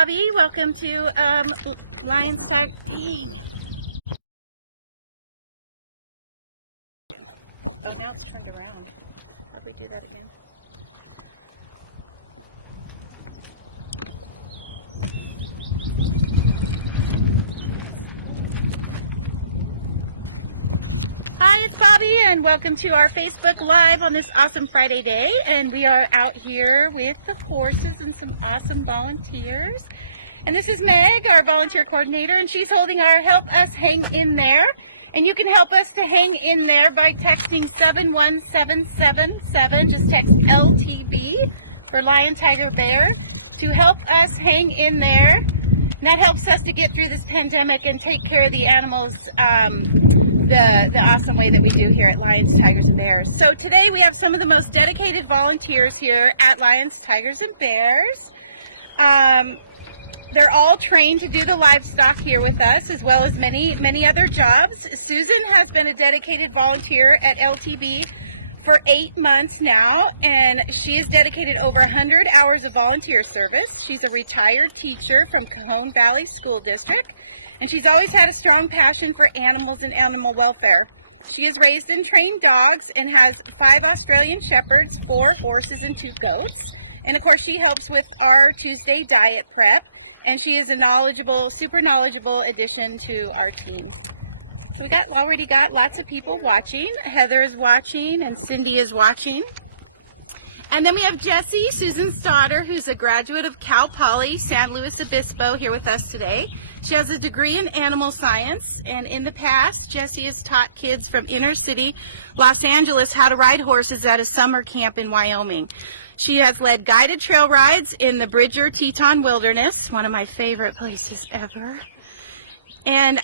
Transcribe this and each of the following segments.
Bobby. Welcome to Lions Park. Oh, now it's turned around. Let me do that again. Hi, it's Bobby, and welcome to our Facebook Live on this awesome Friday day. And we are out here with the horses and some awesome volunteers. And this is Meg, our volunteer coordinator, and she's holding our Help Us Hang In There. And you can help us to hang in there by texting 71777. Just text LTB for Lion, Tiger, Bear to help us hang in there. And that helps us to get through this pandemic and take care of the animals the awesome way that we do here at Lions, Tigers, and Bears. So today we have some of the most dedicated volunteers here at Lions, Tigers, and Bears. They're all trained to do the livestock here with us, as well as many other jobs. Susan has been a dedicated volunteer at LTB for 8 months now, and she has dedicated over 100 hours of volunteer service. She's a retired teacher from Cajon Valley School District, and she's always had a strong passion for animals and animal welfare. She has raised and trained dogs and has 5 Australian Shepherds, 4 horses, and 2 goats. And of course, she helps with our Tuesday diet prep, and she is a knowledgeable, super knowledgeable addition to our team. So we already got lots of people watching. Heather is watching, and Cindy is watching. And then we have Jessie, Susan's daughter, who's a graduate of Cal Poly San Luis Obispo, here with us today. She has a degree in animal science, and in the past, Jessie has taught kids from inner city Los Angeles how to ride horses at a summer camp in Wyoming. She has led guided trail rides in the Bridger Teton Wilderness, one of my favorite places ever. And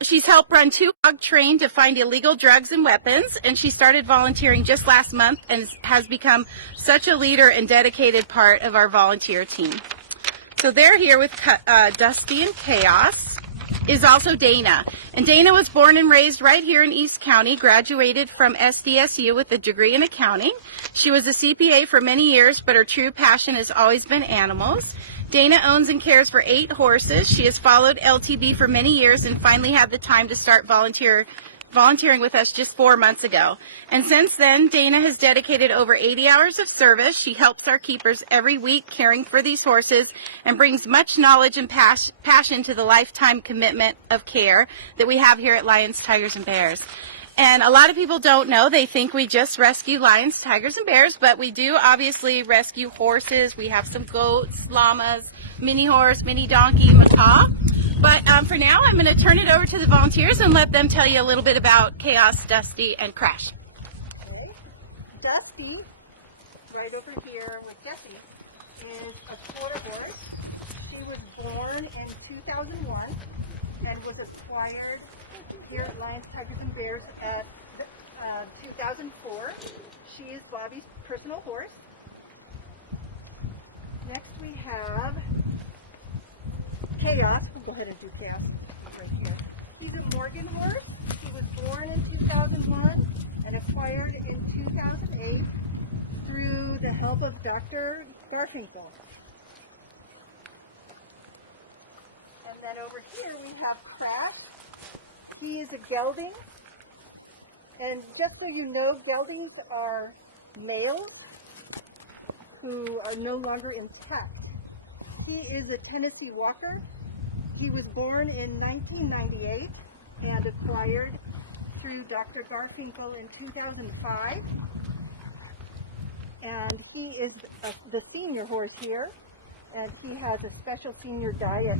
she's helped run 2 dog train to find illegal drugs and weapons, and she started volunteering just last month and has become such a leader and dedicated part of our volunteer team. So they're here with Dusty and Chaos is also Dana. And Dana was born and raised right here in East County, graduated from SDSU with a degree in accounting. She was a CPA for many years, but her true passion has always been animals. Dana owns and cares for 8 horses. She has followed LTB for many years and finally had the time to start volunteering with us just 4 months ago. And since then, Dana has dedicated over 80 hours of service. She helps our keepers every week caring for these horses and brings much knowledge and passion to the lifetime commitment of care that we have here at Lions, Tigers, and Bears. And a lot of people don't know. They think we just rescue lions, tigers, and bears, but we do obviously rescue horses. We have some goats, llamas, mini horse, mini donkey, macaw. But for now, I'm going to turn it over to the volunteers and let them tell you a little bit about Chaos, Dusty, and Crash. Okay. Dusty, right over here with Jessie, is a quarter horse. She was born in 2001 and was acquired here at Lions, Tigers, and Bears at 2004. She is Bobby's personal horse. Next we have Chaos. We'll go ahead and do Chaos right here. He's a Morgan horse. He was born in 2001 and acquired in 2008 through the help of Dr. Garfinkel. And then over here we have Crash. He is a gelding. And just so you know, geldings are males who are no longer intact. He is a Tennessee Walker. He was born in 1998 and acquired through Dr. Garfinkel in 2005. And he is the senior horse here, and he has a special senior diet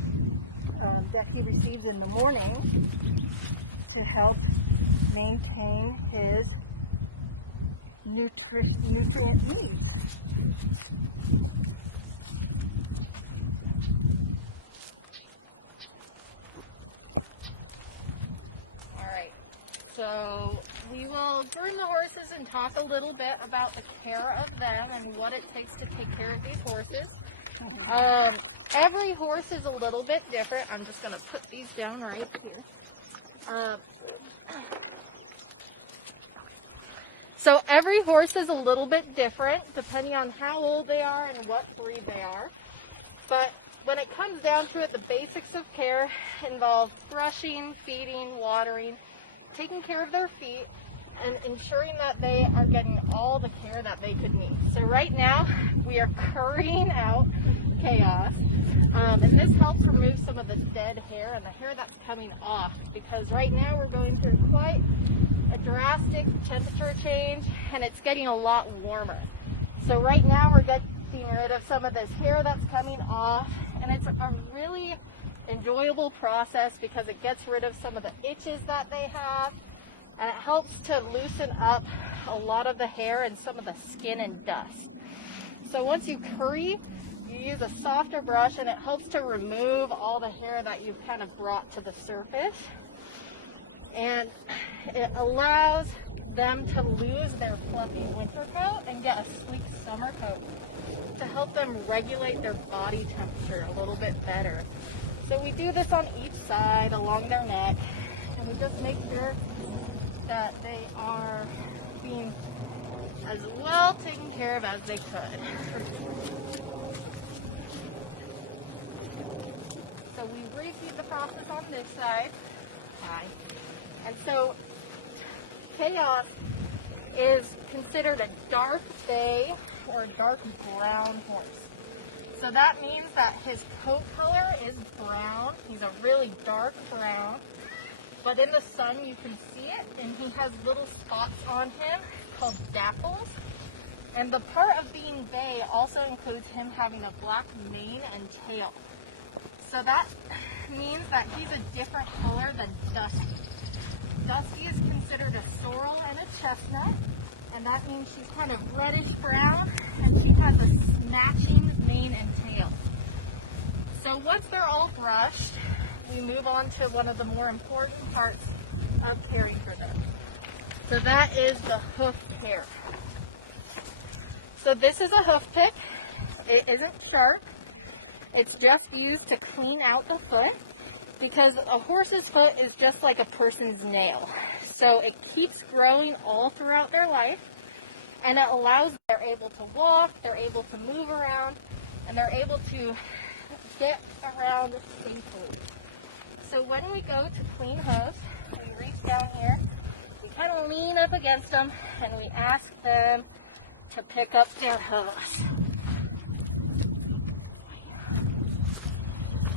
that he receives in the morning to help maintain his nutrient needs. Alright, so we will groom the horses and talk a little bit about the care of them and what it takes to take care of these horses. Every horse is a little bit different. I'm just going to put these down right here. So every horse is a little bit different depending on how old they are and what breed they are. But when it comes down to it, the basics of care involve brushing, feeding, watering, taking care of their feet, and ensuring that they are getting all the care that they could need. So right now, we are currying out Chaos, and this helps remove some of the dead hair and the hair that's coming off, because right now we're going through quite a drastic temperature change, and it's getting a lot warmer. So right now we're getting rid of some of this hair that's coming off, and it's a really enjoyable process because it gets rid of some of the itches that they have, and it helps to loosen up a lot of the hair and some of the skin and dust. So once you curry, you use a softer brush, and it helps to remove all the hair that you've kind of brought to the surface, and it allows them to lose their fluffy winter coat and get a sleek summer coat to help them regulate their body temperature a little bit better. So we do this on each side along their neck, and we just make sure that they are being as well taken care of as they could. So we repeat the process on this side. And so Chaos is considered a dark bay or a dark brown horse. So that means that his coat color is brown. He's a really dark brown. But in the sun you can see it, and he has little spots on him called dapples. And the part of being bay also includes him having a black mane and tail. So that means that he's a different color than Dusty. Dusty is considered a sorrel and a chestnut, and that means she's kind of reddish brown, and she has a matching mane and tail. So once they're all brushed, we move on to one of the more important parts of caring for them. So that is the hoof care. So this is a hoof pick. It isn't sharp. It's just used to clean out the foot, because a horse's foot is just like a person's nail. So it keeps growing all throughout their life, and it allows them, they're able to walk, they're able to move around, and they're able to get around safely. So when we go to clean hooves, we reach down here, we kind of lean up against them, and we ask them to pick up their hooves.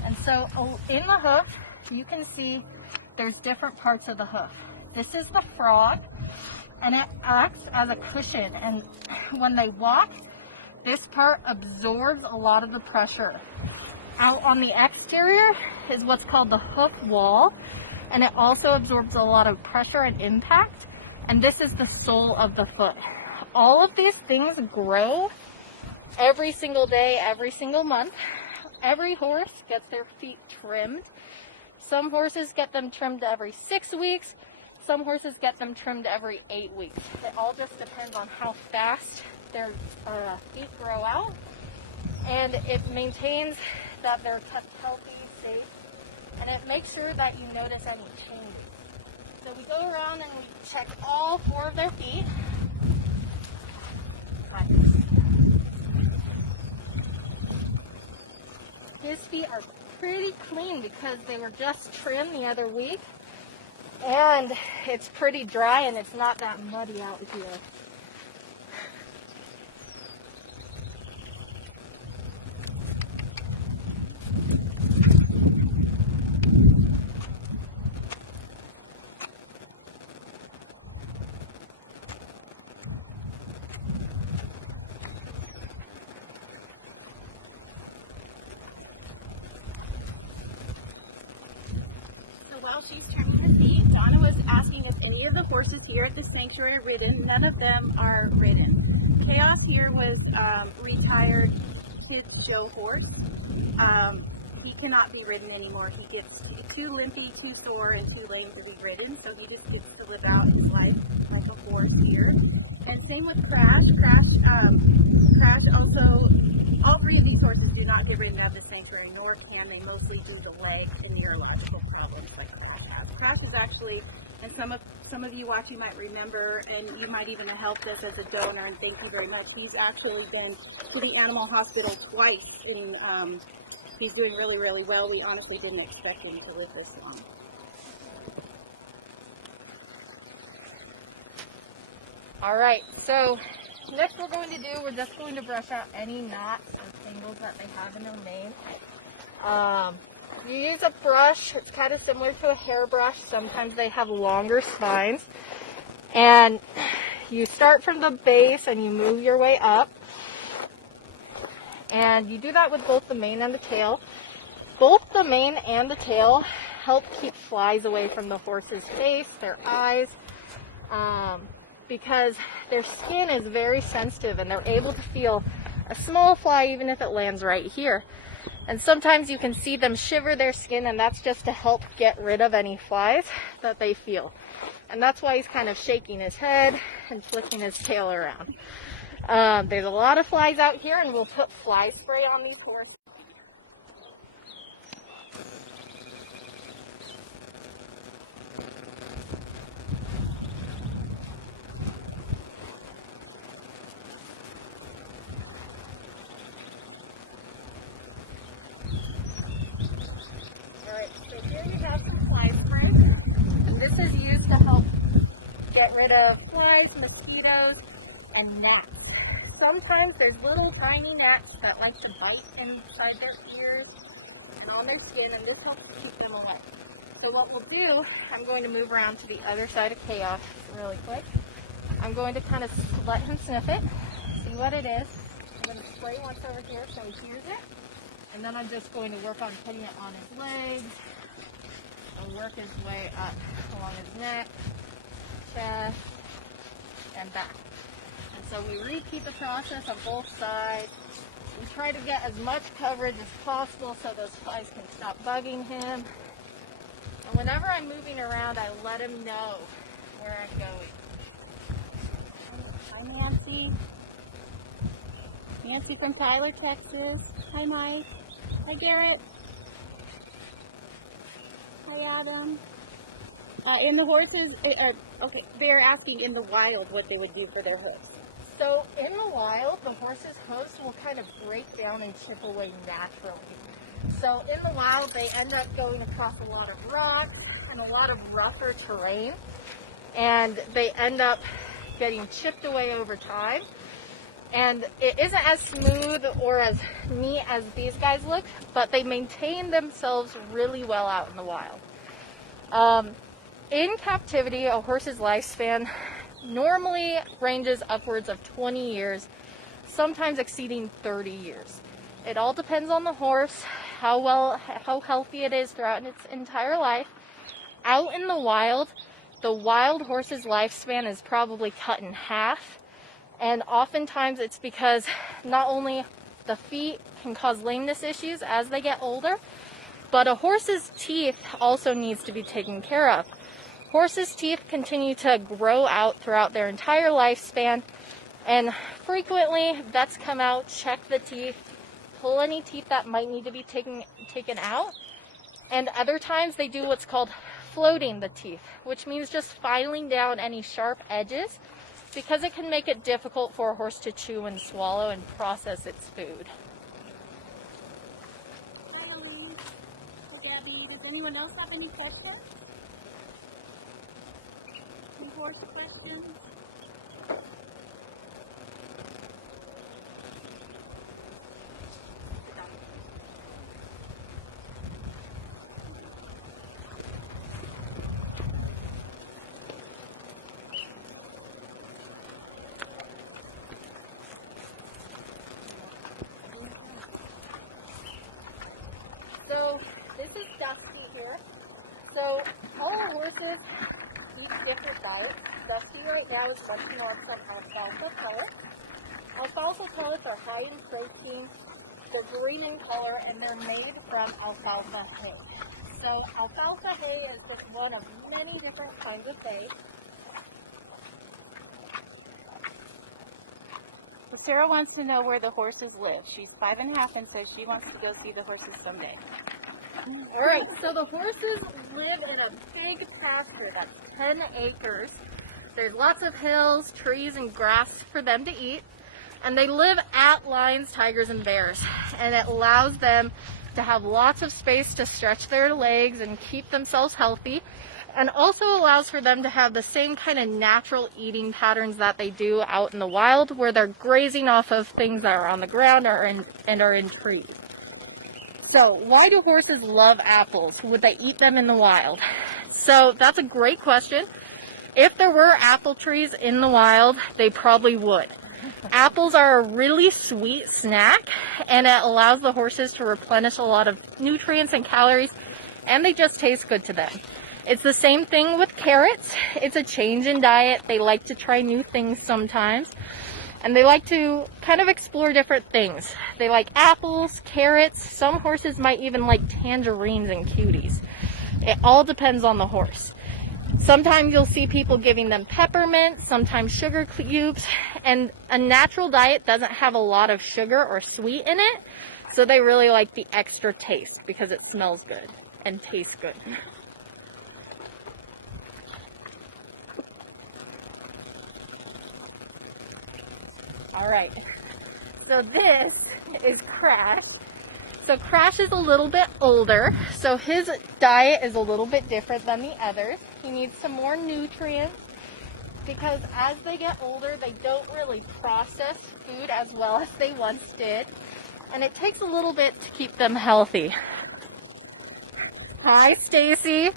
And so in the hoof, you can see there's different parts of the hoof. This is the frog, and it acts as a cushion. And when they walk, this part absorbs a lot of the pressure. Out on the exterior is what's called the hoof wall, and it also absorbs a lot of pressure and impact. And this is the sole of the foot. All of these things grow every single day, every single month. Every horse gets their feet trimmed. Some horses get them trimmed every 6 weeks. Some horses get them trimmed every 8 weeks. It all just depends on how fast their feet grow out. And it maintains that they're kept healthy, safe, and it makes sure that you notice any changes. So we go around and we check all 4 of their feet. His feet are pretty clean because they were just trimmed the other week, and it's pretty dry and it's not that muddy out here. While she's trimming the feet, Donna was asking if any of the horses here at the sanctuary are ridden. None of them are ridden. Chaos here was retired Kid Joe horse. He cannot be ridden anymore. He gets too limpy, too sore, and too lame to be ridden, so he just gets to live out his life like a horse here. And same with Crash. Crash also, all 3 of these horses do not get ridden out of the sanctuary, nor can they, mostly due to leg and neurological problems like Crash has. Crash is actually, and some of you watching might remember, and you might even have helped us as a donor, and thank you very much. He's actually been to the animal hospital twice in he's doing really, really well. We honestly didn't expect him to live this long. All right, so next we're just going to brush out any knots or tangles that they have in their mane. You use a brush. It's kind of similar to a hairbrush. Sometimes they have longer spines. And you start from the base and you move your way up. And you do that with both the mane and the tail. Both the mane and the tail help keep flies away from the horse's face, their eyes, because their skin is very sensitive and they're able to feel a small fly even if it lands right here. And sometimes you can see them shiver their skin, and that's just to help get rid of any flies that they feel. And that's why he's kind of shaking his head and flicking his tail around. There's a lot of flies out here, and we'll put fly spray on these horses. Alright, so here you have some fly spray. And this is used to help get rid of flies, mosquitoes, and gnats. Sometimes there's little tiny gnats that like to bite inside their ears and on their skin, and this helps to keep them away. So what we'll do, I'm going to move around to the other side of Chaos really quick. I'm going to kind of let him sniff it, see what it is. I'm going to spray once over here so he hears it. And then I'm just going to work on putting it on his legs and work his way up along his neck, chest, and back. And so we repeat the process on both sides. We try to get as much coverage as possible so those flies can stop bugging him. And whenever I'm moving around, I let him know where I'm going. Hi, Nancy. Nancy from Tyler, Texas. Hi, Mike. Hi, Garrett. Hi, Adam. In the horses, okay, they're asking in the wild what they would do for their hooves. So in the wild, the horse's hooves will kind of break down and chip away naturally. So in the wild, they end up going across a lot of rock and a lot of rougher terrain, and they end up getting chipped away over time. And it isn't as smooth or as neat as these guys look, but they maintain themselves really well out in the wild. In captivity, a horse's lifespan normally ranges upwards of 20 years, sometimes exceeding 30 years. It all depends on the horse, how healthy it is throughout its entire life. Out in the wild horse's lifespan is probably cut in half, and oftentimes it's because not only the feet can cause lameness issues as they get older, but a horse's teeth also needs to be taken care of. Horses' teeth continue to grow out throughout their entire lifespan, and frequently vets come out, check the teeth, pull any teeth that might need to be taken out, and other times they do what's called floating the teeth, which means just filing down any sharp edges, because it can make it difficult for a horse to chew and swallow and process its food. Hi, Louise. Hi, Gabby. Does anyone else have any questions? Any horse questions? So this is Dusty here. So all our horses eat different diets. Dusty right now is munching on some alfalfa pellets. Alfalfa pellets are high in protein, they're green in color, and they're made from alfalfa hay. So alfalfa hay is just one of many different kinds of hay. Well, Sarah wants to know where the horses live. She's 5.5 and says she wants to go see the horses someday. Alright, so the horses live in a big pasture that's 10 acres. There's lots of hills, trees, and grass for them to eat. And they live at lions, tigers, and bears. And it allows them to have lots of space to stretch their legs and keep themselves healthy, and also allows for them to have the same kind of natural eating patterns that they do out in the wild, where they're grazing off of things that are on the ground and are in trees. So why do horses love apples? Would they eat them in the wild? So that's a great question. If there were apple trees in the wild, they probably would. Apples are a really sweet snack, and it allows the horses to replenish a lot of nutrients and calories, and they just taste good to them. It's the same thing with carrots. It's a change in diet. They like to try new things sometimes, and they like to kind of explore different things. They like apples, carrots. Some horses might even like tangerines and cuties. It all depends on the horse. Sometimes you'll see people giving them peppermint, sometimes sugar cubes, and a natural diet doesn't have a lot of sugar or sweet in it, so they really like the extra taste because it smells good and tastes good. All right, so this is Crash. So Crash is a little bit older, so his diet is a little bit different than the others. He needs some more nutrients because as they get older, they don't really process food as well as they once did, and it takes a little bit to keep them healthy. Hi, Stacy.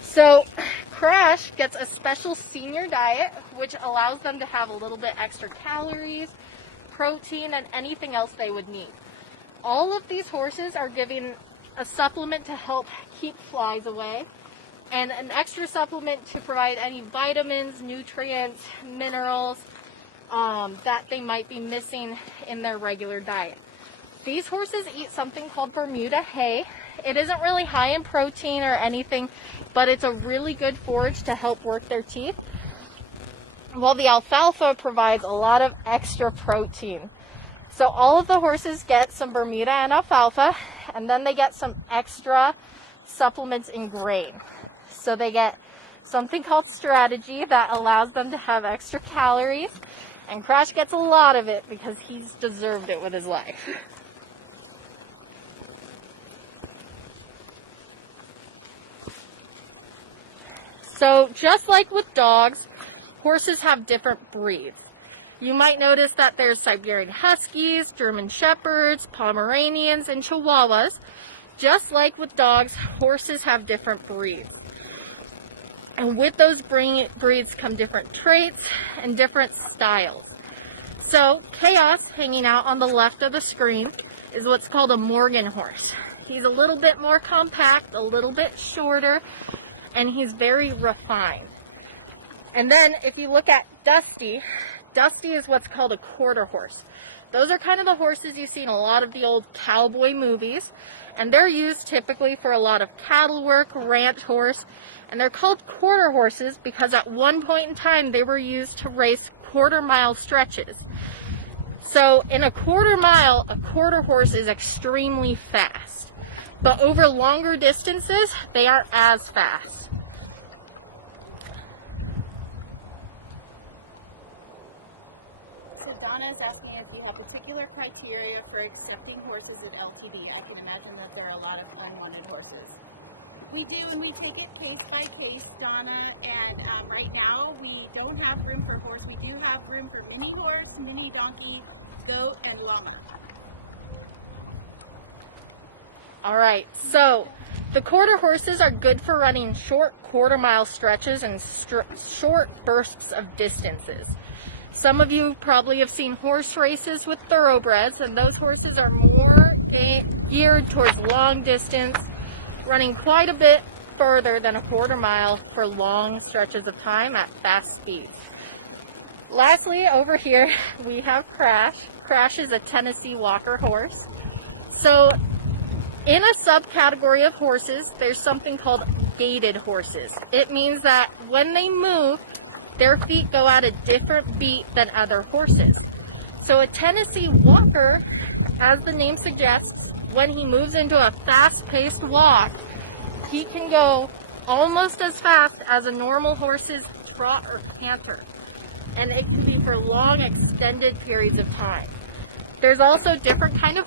So Crash gets a special senior diet, which allows them to have a little bit extra calories, protein, and anything else they would need. All of these horses are given a supplement to help keep flies away, and an extra supplement to provide any vitamins, nutrients, minerals that they might be missing in their regular diet. These horses eat something called Bermuda hay. It isn't really high in protein or anything, but it's a really good forage to help work their teeth, while the alfalfa provides a lot of extra protein. So all of the horses get some Bermuda and alfalfa, and then they get some extra supplements in grain. So they get something called Strategy that allows them to have extra calories, and Crash gets a lot of it because he's deserved it with his life. So just like with dogs, horses have different breeds. You might notice that there's Siberian Huskies, German Shepherds, Pomeranians, and Chihuahuas. Just like with dogs, horses have different breeds. And with those breeds come different traits and different styles. So Chaos, hanging out on the left of the screen, is what's called a Morgan horse. He's a little bit more compact, a little bit shorter, and he's very refined. And then if you look at Dusty, Dusty is what's called a quarter horse. Those are kind of the horses you see in a lot of the old cowboy movies, and they're used typically for a lot of cattle work, ranch horse, and they're called quarter horses because at one point in time they were used to race quarter-mile stretches. So in a quarter mile, a quarter horse is extremely fast, but over longer distances, they aren't as fast. Donna is asking if you have particular criteria for accepting horses at LTD. I can imagine that there are a lot of unwanted horses. We do, and we take it case by case, Donna, and right now we don't have room for horse. We do have room for mini horse, mini donkey, goat, and llama. All right, so the quarter horses are good for running short quarter-mile stretches and short bursts of distances. Some of you probably have seen horse races with thoroughbreds, and those horses are more geared towards long distance, running quite a bit further than a quarter mile for long stretches of time at fast speeds. Lastly, over here we have Crash. Crash is a Tennessee Walker horse. So in a subcategory of horses, there's something called gaited horses. It means that when they move, their feet go at a different beat than other horses. So a Tennessee Walker, as the name suggests, when he moves into a fast-paced walk, he can go almost as fast as a normal horse's trot or canter. And it can be for long, extended periods of time. There's also different kind of